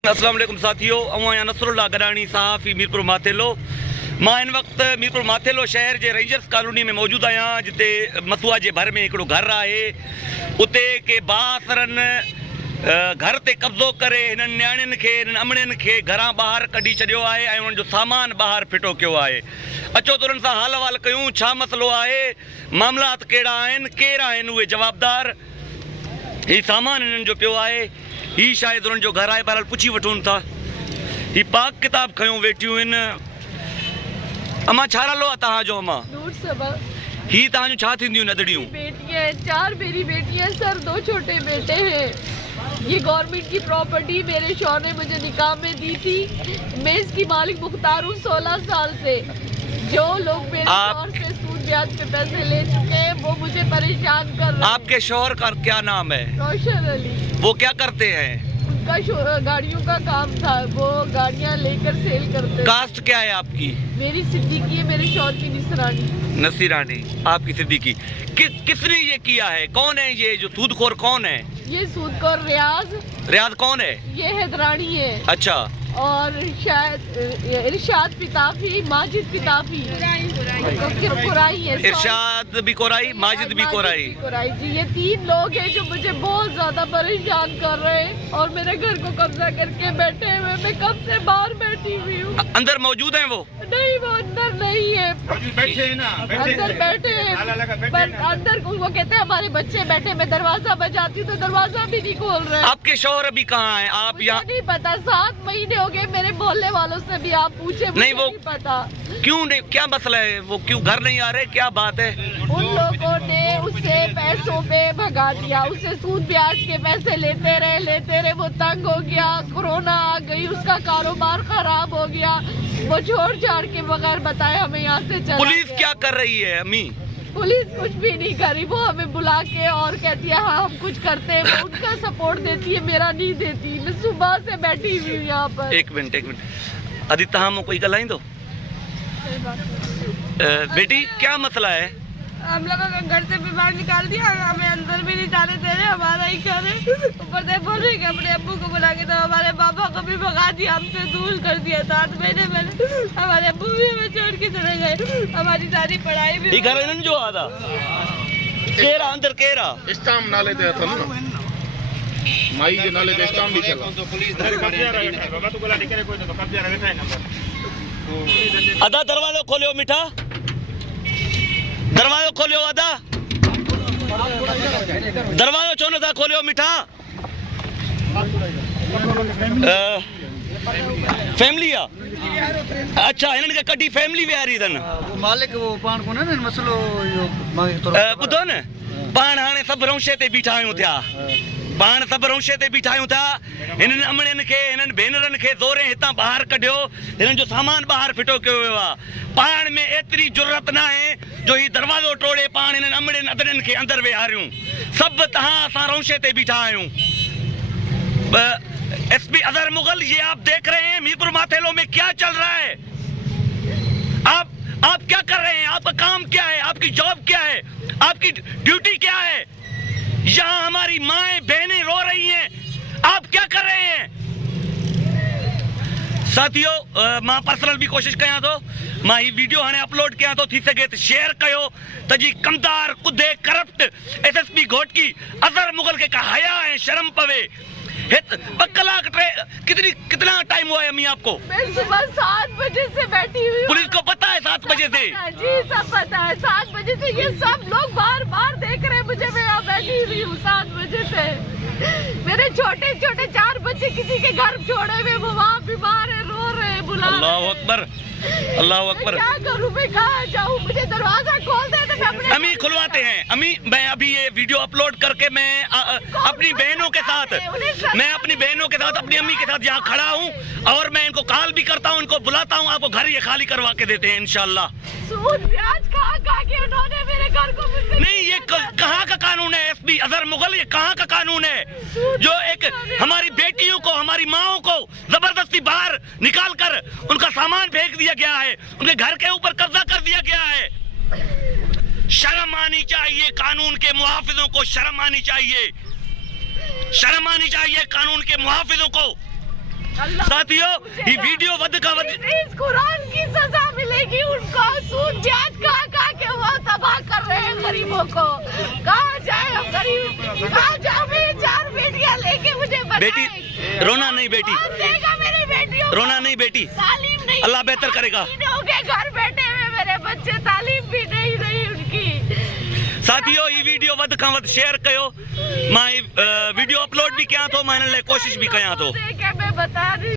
अस्सलाम वालेकुम साथियों, अवां नसरुल्लाह गडानी सहाफ़ी मीरपुर माथेलो। मां इन वक्त मीरपुर माथेलो शहर के रेंजर्स कॉलोनी में मौजूद आहियां, जिते मसुआ के भर में हिकिड़ो घर आहे। उते के बासरन घर ते कब्ज़ो करे हिननि न्याणियुनि खे, हिननि अमड़ियुनि खे घरां ॿाहिरि कढी छॾियो आहे ऐं उन्हनि जो सामान ॿाहिरि फिटो कयो आहे। अचो त उन्हनि सां हाल अहिवाल कयूं, छा मसइलो आहे, मामलात कहिड़ा आहिनि, केरु आहिनि उहे जवाबदार। हीउ सामान हिननि जो पियो आहे, ही शायद उन्हनि जो घर आहे, बहरहाल पुछी वठूं था। ही पाक किताब खयूं वेठियूं आहिनि। अम्मा छा नालो आहे तव्हांजो? अम्मा ही तव्हांजूं छा थींदियूं नदड़ियूं? बेटियां, 4 मेरी बेटियां सर, 2 छोटे बेटे हैं। ये गवर्नमेंट की प्रॉपर्टी मेरे शौहर ने मुझे निकाह में दी थी। मैं इसकी मालिक मुख्तार हूँ 16 साल से। जो लोग मेरे शौहर से सूद ब्याज पे पैसे ले चुके हैं वो मुझे परेशान कर रहे हैं। आपके शौहर का क्या नाम है? रोशन अली। वो क्या करते हैं? उनका गाड़ियों का काम था, वो गाड़ियाँ लेकर सेल करते। कास्ट क्या है आपकी? मेरी सिद्दीकी है, मेरे शौहर की निसरानी। नसीरानी, आपकी सिद्दीकी। किसने ये किया है? कौन है ये जो सूदखोर? कौन है ये सूदखोर? रियाज कौन है? ये हैदरानी है। अच्छा। और शायद इरशाद पिताफी, माजिद पिताफी, कुराई है। इरशाद भी कोराई, माजिद भी कोराई जी। ये 3 लोग हैं जो मुझे बहुत ज्यादा परेशान कर रहे हैं और मेरे घर को कब्जा करके बैठे हुए। मैं कब से बाहर बैठी हुई हूँ। अंदर मौजूद हैं वो? नहीं, वो अंदर नहीं है। बैठे हैं ना, अंदर बैठे हैं, पर अंदर वो कहते हैं हमारे बच्चे बैठे। मैं दरवाजा बजाती तो दरवाजा भी नहीं खोल रहे। आपके शौहर अभी कहाँ हैं? आप यहाँ? नहीं पता, 7 महीने हो गए। मेरे मोहल्ले वालों से भी आप पूछे, नहीं वो नहीं पता क्यों नहीं, क्या मसला है? वो क्यों घर नहीं आ रहे, क्या बात है? उन लोगों ने उससे पैसों पे भगा दिया। उससे सूद ब्याज के पैसे लेते रहे। वो तंग हो गया, कोरोना आ गई, उसका कारोबार खराब हो गया। वो छोड़ छाड़ के बगैर बताए हमें यहाँ से चला पुलिस गया। क्या कर रही है अम्मी? पुलिस कुछ भी नहीं करी। वो हमें बुला के और कहती है हाँ हम कुछ करते हैं। वो उनका सपोर्ट देती है, मेरा नहीं देती। मैं सुबह से बैठी हुई हूँ यहाँ पर। एक मिनट अदी तहां कोई ॻाल्हाईंदो? बेटी क्या मसला है? हम लोगों को घर से भी बाहर निकाल दिया, हमें अंदर भी नहीं जाने दे रहे। हमारा ही घर है। ऊपर से बोल रहे कि अपने अब्बू को बुला के, तो हमारे पापा को भी भगा दिया, हमसे दूर कर दिया। 7 महीने पहले हमारे अब्बू भी हमें छोड़ के चले गए। हमारी सारी पढ़ाई भी। घर इन्हनि जो आदा केरा अंदर केरा स्टाम नाले ते अथन न, माई जे नाले ते स्टाम भी चला। अदा दरवाजो खोलियो मिठा, दरवाजो खोलियो अदा, दरवाजो छो नथा खोलियो मिठा? फैमिली आ? अच्छा, हिननि खे कढी फैमिली विहारी अथनि। मालिक वो पाण कोन न मसलो यो ॿुधो न, पाण हाणे सभु रौशे ते बीठा आहियूं थिया, पाण सभु रौशे ते बीठा आहियूं था। हिननि अमड़ियुनि खे, हिननि भेनरनि खे ज़ोरे हितां ॿाहिरि कढियो, हिननि जो सामान ॿाहिरि फिटो कयो वियो आहे। पाण में एतिरी ज़रूरत न आहे जो ही दरवाज़ो टोड़े पाण हिननि अमड़ियुनि अदड़ियुनि खे अंदरि विहारियूं। सभु तव्हां असां रौशे ते बीठा आहियूं। एसपी अजहर मुगल, ये आप देख रहे हैं मीरपुर माथेलो में क्या चल रहा है। आप क्या कर रहे हैं? आपका काम क्या है? आपकी जॉब क्या है? आपकी ड्यूटी क्या है? यहाँ हमारी माएं बहनें रो रही हैं, आप क्या कर रहे हैं? साथियों, मां पर्सनल भी कोशिश कयां थो, मां ही वीडियो हाणे अपलोड कयां थो, थी सके तो शेयर कयो त जी कमदार कुदे करप्ट एसएसपी घोटकी अजहर मुगल के का हया है, शर्म पवे। 2 कलाक कितना टाइम हुआ है अम्मी आपको? मैं सुबह 7 बजे से बैठी हुई हूँ। पुलिस को पता है 7 बजे से? जी सब पता है। 7 बजे से ये सब लोग बार देख रहे हैं मुझे। मैं यहाँ बैठी हुई हूँ 7 बजे से। मेरे छोटे 4 बच्चे किसी के घर छोड़े हुए, वो वहाँ बीमार है, रो रहे हैं, बुला। अल्लाह अकबर, अल्लाह अकबर। क्या करूँ, मैं कहाँ जाऊँ? मुझे दरवाजा खोल दे तो मैं अपने अम्मी खुलवाते हैं। अम्मी, मैं अभी ये वीडियो अपलोड करके मैं अपनी बहनों के साथ, अपनी अम्मी के साथ यहाँ खड़ा हूँ और मैं इनको कॉल भी करता हूँ, इनको बुलाता हूँ, आपको घर ये खाली करवा के देते हैं इंशाल्लाह। सूद ब्याज कहाँ के उन्होंने मेरे घर को नहीं, ये कहाँ का कानून है एसपी अजहर मुगल? ये कहाँ का कानून है जो एक हमारी बेटियों को, हमारी माओ को जबरदस्ती बाहर निकाल कर उनका सामान फेंक दिया गया है, उनके घर के ऊपर कब्जा कर दिया गया है। शर्म आनी चाहिए कानून के मुहाफिजों को, शर्म आनी चाहिए, शर्म आनी चाहिए कानून के मुहाफिजों को। साथियों ये वीडियो वध का वध इस कुरान की सजा मिलेगी उनको। सूद ब्याज खा के वो तबाह कर रहे हैं गरीबों को। कहाँ जाए हम गरीब, कहाँ जाओ? मेरी 4 बेटियां लेके मुझे बेटी रोना नहीं बेटी, कौन देगा मेरी बेटियों को? रोना नहीं बेटी, तालीम नहीं, अल्लाह बेहतर करेगा। तीनों के घर बैठे हुए मेरे बच्चे, तालीम भी नहीं रही उनकी। साथियों ये वीडियो वध का वध शेयर कयो। मां वीडियो अपलोड भी किया तो मैं कोशिश भी कया तो। मैं बता रही